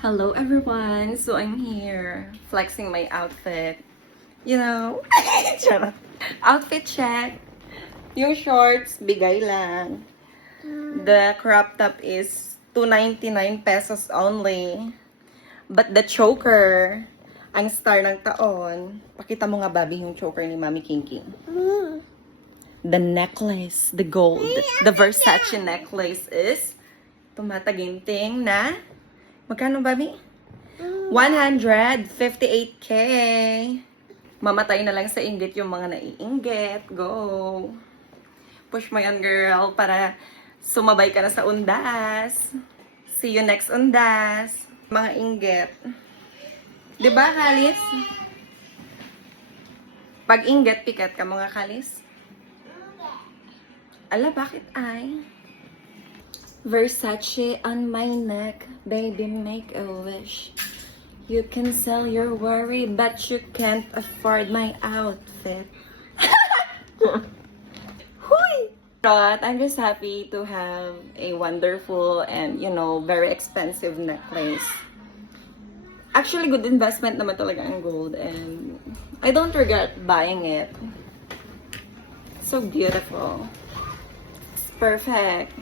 Hello everyone! So I'm here flexing my outfit. You know, charot. Outfit check. Yung shorts, bigay lang. The crop top is 299 pesos only. But the choker, ang star ng taon. Pakita mo nga, Bobby, yung choker ni Mami Kinky. The necklace, the gold, the Versace necklace is tumataginting na magkano, Bobby? 158K. Mamatay na lang sa inggit yung mga naiinggit. Go! Push mo yan, girl, para sumabay ka na sa undas. See you next undas. Mga inggit. Diba, Kalis? Pag inggit, pikat ka mga Kalis. Ala, bakit ay? Versace on my neck, baby, make a wish. You can sell your worry, but you can't afford my outfit. Huy! But I'm just happy to have a wonderful and, very expensive necklace. Actually, good investment naman talaga ang gold, and I don't regret buying it. So beautiful. It's perfect.